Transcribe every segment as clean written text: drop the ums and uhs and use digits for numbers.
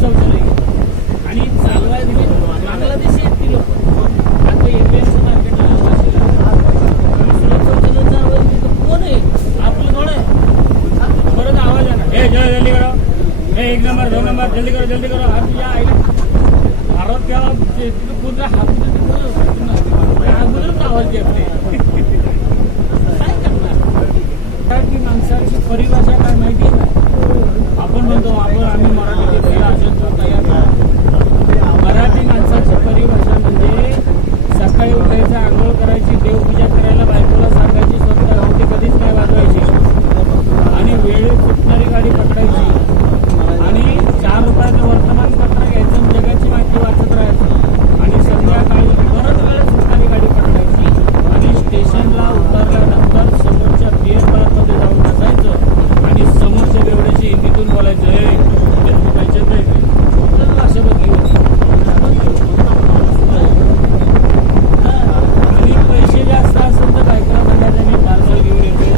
शौचालय आणि चालवाय दिली बांगलादेशी आहेत ती लोक. आता एपीएमसी मार्केटला सुलभ शौचालयाचा कोण आहे? आपलं कोण आहे? परत आवाज आहे ना, हे जल्दी करो, हे 1 नंबर 2 नंबर जल्दी करो हात या आईला भारत घ्यावा तिथं कुठला हात आवाज येत नाही. काय करणार? मराठी माणसाची परिभाषा काय माहिती आहे का? आपण म्हणतो आम्ही मराठी भैया असेल तयार. मराठी माणसाची परिभाषा म्हणजे सकाळी उठायचं, आंघोळ करायची, देवपूजा करायला बायकोला सांगायची, स्वतः घंटी कधीच नाही वाजवायची आणि वेळेत सुटणारी गाडी पकडायची आणि 4 रुपयाचं वर्तमानपत्र घ्यायचं, जगाची माहिती वाचत राहायचं आणि संध्याकाळी परत वेळेत सुटणारी गाडी पकडायची आणि स्टेशनला उतरल्यानंतर समोरच्या बिअर बारमध्ये जाऊन बसायचं आणि समोरच्या बेवड्याशी हिंदीतून बोलायचं, हे पाहिजे असं बघली होती. आणि पैसे जास्त असेल तर बायकोला सांगायचं मी पार्सल घेऊन येते,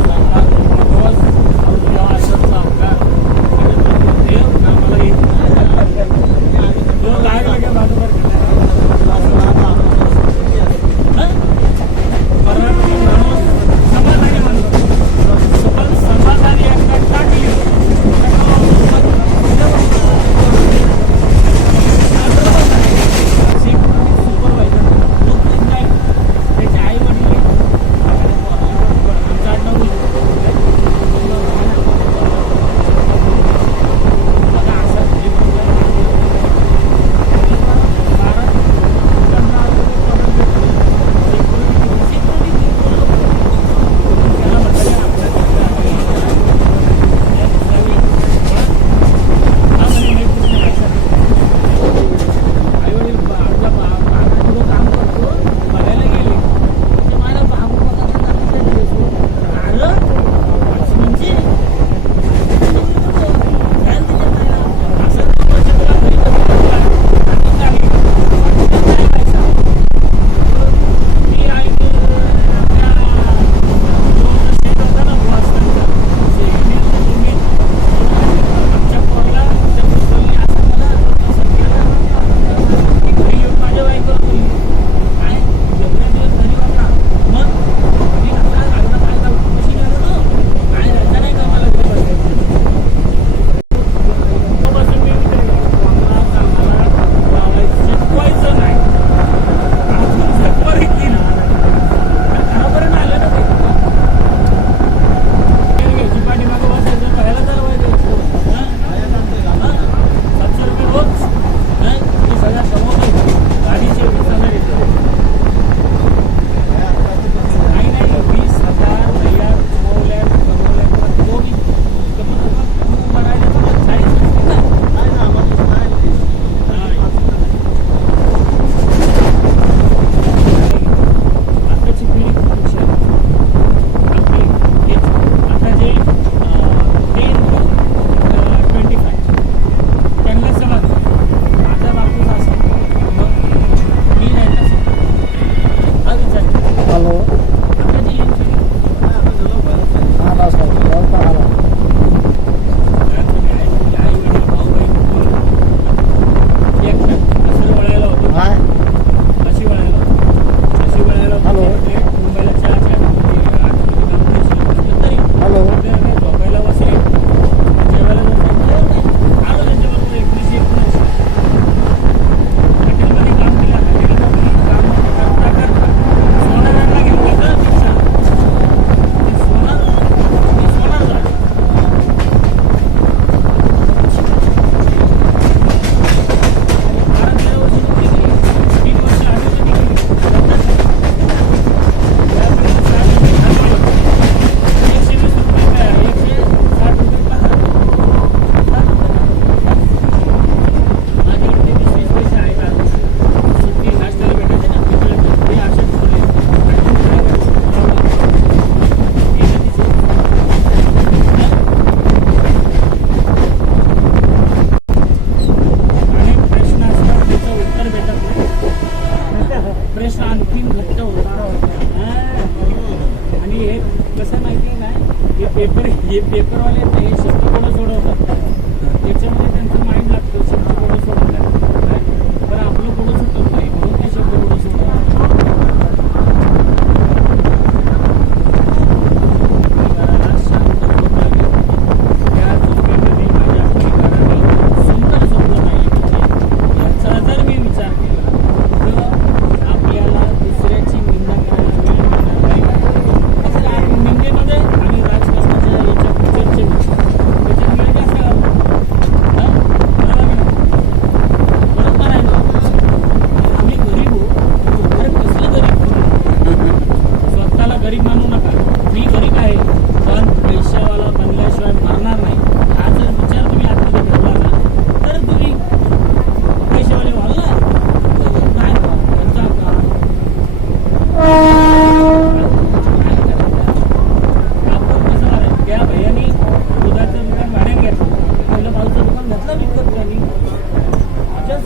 हे पेपरवाले हे शब्द थोडं सोडवतात, त्याच्यामध्ये त्यांचं माइंड लागतं. शब्द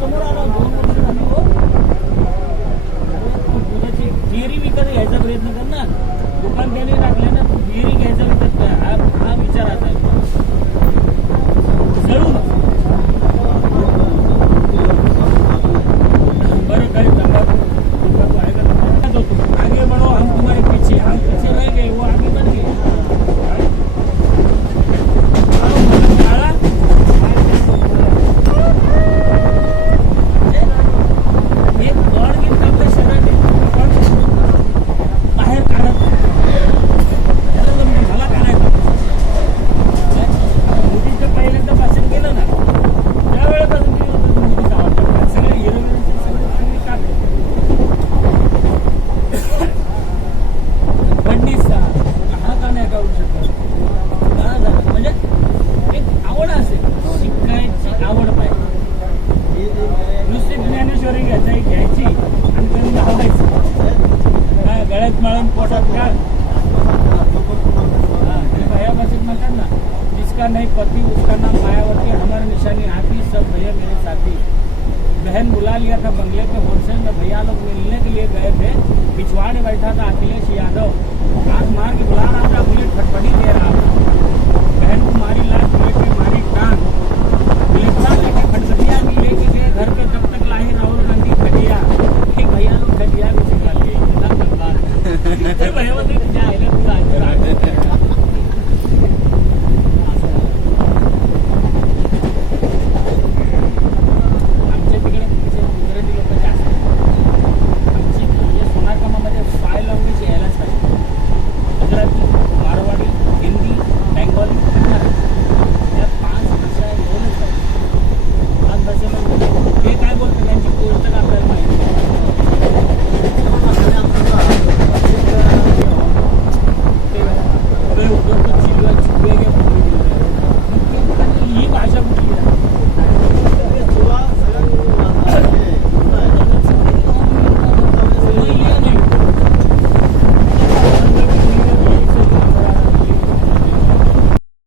समोर आला 2 वर्ष झाली हो. तू दुधाची डेअरी विकत घ्यायचा प्रयत्न कर ना. दुकान त्याने टाकलं ना, तू डेअरी घ्यायचा विकत काय? हा विचार आता आहे. जळू नका. बरं काय तंबाखू आहे का तुम्हाला? आगे बढ़ो, हम तुम्हारे पीछे. हम पीछे रह गए, वो आगे बढ़ गए. एक गॉड गिफ्ट आपल्या शरीरात बाहेर काढत त्याला जमतं. मला काढायचं मोदीचं पहिल्यांदा भाषण केलं ना, त्यावेळेपासून मी मोदीचा आवडतो. सगळे हिरोईनचे सगळे काढले. फडणीसचा हा का नाही काढू शकत? का झालं? म्हणजे एक आवड असेल, शिकायची आवड पाहिजे. नुसती ज्ञानेश्वरी घ्यायची आणि त्यांनी धावायचं. काय गळ्यात माळून पोटात काढ. भैया भाषेत म्हणतात ना, जिसका नहीं पति उसका नाम मायावती, हमारी निशानी हाथी, सब भैया मेरे साथी. बहन बुला लिया था बंगले पे होलसेल में, भैया लोग मिलने के लिए गए थे. पिछवाड़े बैठा था अखिलेश यादव, हाथ मार के बुला रहा था, बुलेट फटफटी दे रहा था. बहन को मारी लात, बुलेट में मारी टांग.